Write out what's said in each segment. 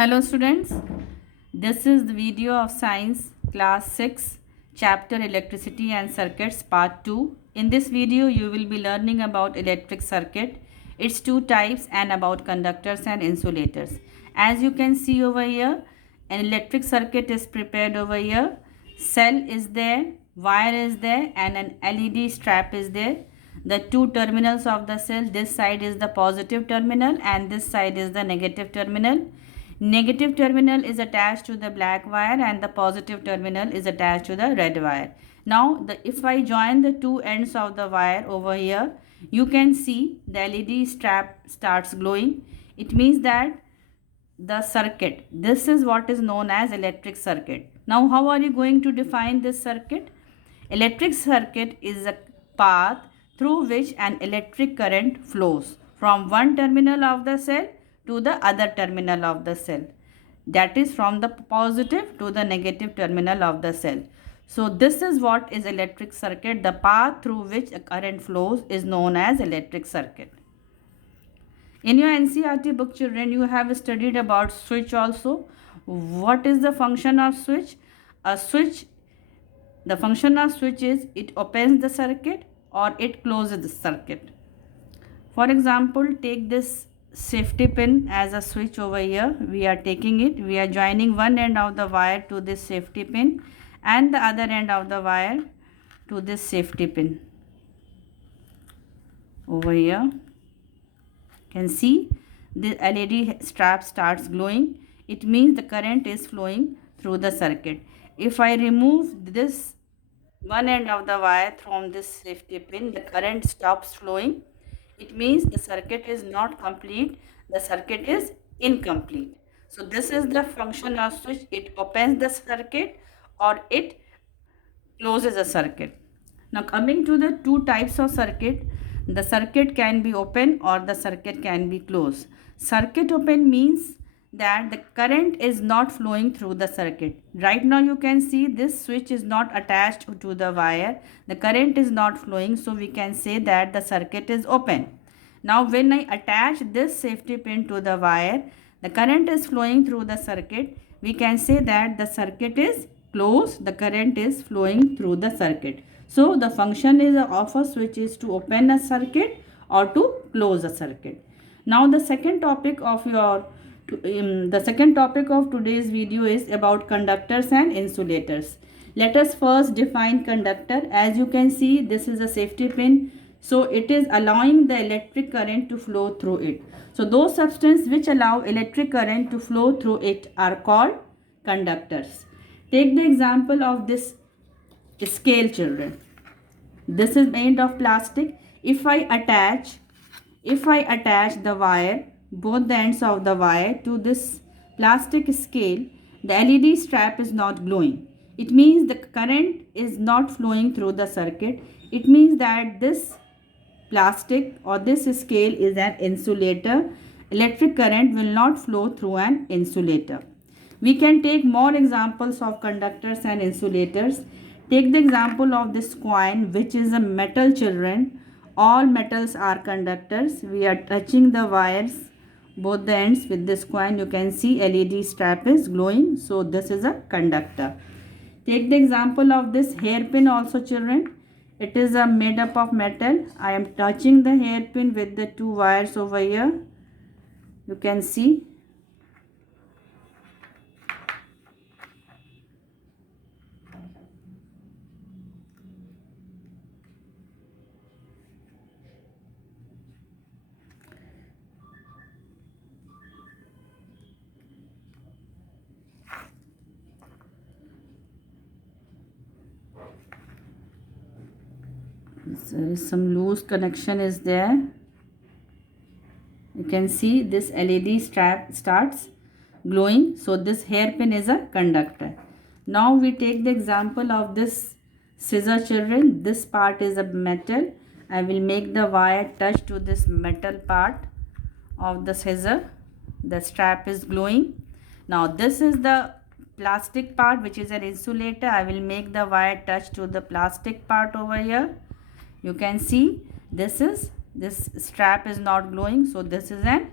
Hello students, this is the video of science class 6 chapter electricity and circuits part 2. In this video you will be learning about electric circuit, its two types and about conductors and insulators. As you can see over here, an electric circuit is prepared over here. Cell is there, wire is there and an LED strap is there. The two terminals of the cell, this side is the positive terminal and this side is the negative terminal. Negative terminal is attached to the black wire and the positive terminal is attached to the red wire. Now, if I join the two ends of the wire over here, you can see the LED strap starts glowing. It means that the circuit, this is what is known as electric circuit. Now, how are you going to define this circuit? Electric circuit is a path through which an electric current flows from one terminal of the cell to the other terminal of the cell. That is from the positive to the negative terminal of the cell. So this is what is electric circuit. The path through which a current flows is known as electric circuit. In your NCERT book, children, you have studied about switch also. What is the function of switch? A switch, the function of switch is it opens the circuit or it closes the circuit. For example, take this safety pin as a switch over here. We are taking it, we are joining one end of the wire to this safety pin and the other end of the wire to this safety pin. Over here, you can see the LED strap starts glowing. It means the current is flowing through the circuit. If I remove this one end of the wire from this safety pin, the current stops flowing. It means the circuit is not complete, the circuit is incomplete. So this is the function of switch. It opens the circuit or it closes a circuit. Now coming to the two types of circuit, the circuit can be open or the circuit can be closed. Circuit open means that the current is not flowing through the circuit. Right now you can see this switch is not attached to the wire. The current is not flowing, so we can say that the circuit is open. Now when I attach this safety pin to the wire, the current is flowing through the circuit. We can say that the circuit is closed, the current is flowing through the circuit. So the function of a switch is to open a circuit or to close a circuit. Now the second topic of today's video is about conductors and insulators. Let us first define conductor. As you can see, this is a safety pin. So it is allowing the electric current to flow through it. So those substances which allow electric current to flow through it are called conductors. Take the example of this scale, children. This is made of plastic. If I attach the wire, both the ends of the wire to this plastic scale, the LED strap is not glowing. It means the current is not flowing through the circuit. It means that this plastic or this scale is an insulator. Electric current will not flow through an insulator. We can take more examples of conductors and insulators. Take the example of this coin, which is a metal, children. All metals are conductors. We are touching the wires, both the ends with this coin. You can see LED strap is glowing. So this is a conductor. Take the example of this hairpin also, children. It is made up of metal. I am touching the hairpin with the two wires over here. You can see. There is some loose connection is there. You can see this LED strap starts glowing. So this hairpin is a conductor. Now we take the example of this scissor, children. This part is a metal. I will make the wire touch to this metal part of the scissor. The strap is glowing. Now this is the plastic part, which is an insulator. I will make the wire touch to the plastic part over here. You can see this strap is not glowing, so this is an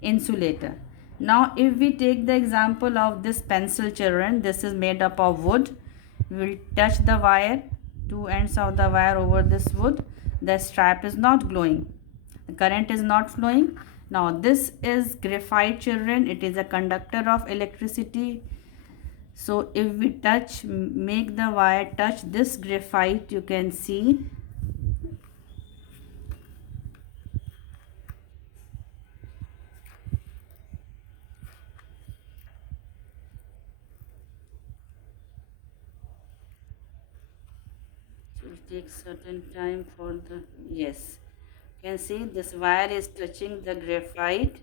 insulator. Now if we take the example of this pencil, children, this is made up of wood. We will touch the wire, two ends of the wire over this wood. The strap is not glowing, the current is not flowing. Now this is graphite, children. It is a conductor of electricity. So if we touch, make the wire touch this graphite, you can see it will take certain time for the, yes, you can see this wire is touching the graphite.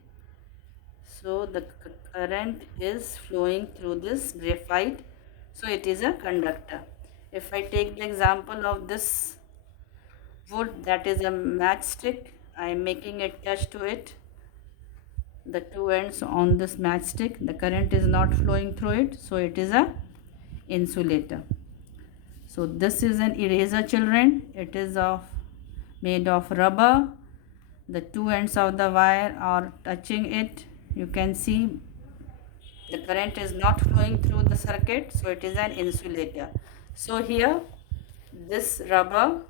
So the current is flowing through this graphite, so it is a conductor. If I take the example of this wood, that is a matchstick, I am making a touch to it, the two ends on this matchstick, the current is not flowing through it, so it is a insulator. So this is an eraser, children. It is made of rubber. The two ends of the wire are touching it. You can see the current is not flowing through the circuit, so it is an insulator. So here this rubber,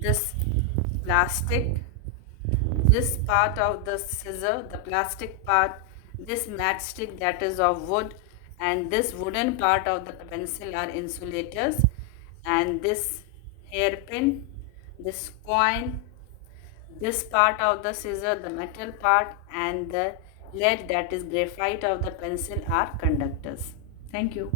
this plastic, this part of the scissor, the plastic part, this matchstick that is of wood, and this wooden part of the pencil are insulators, and this hairpin, this coin, this part of the scissor, the metal part, and the lead, that is graphite of the pencil, are conductors. Thank you.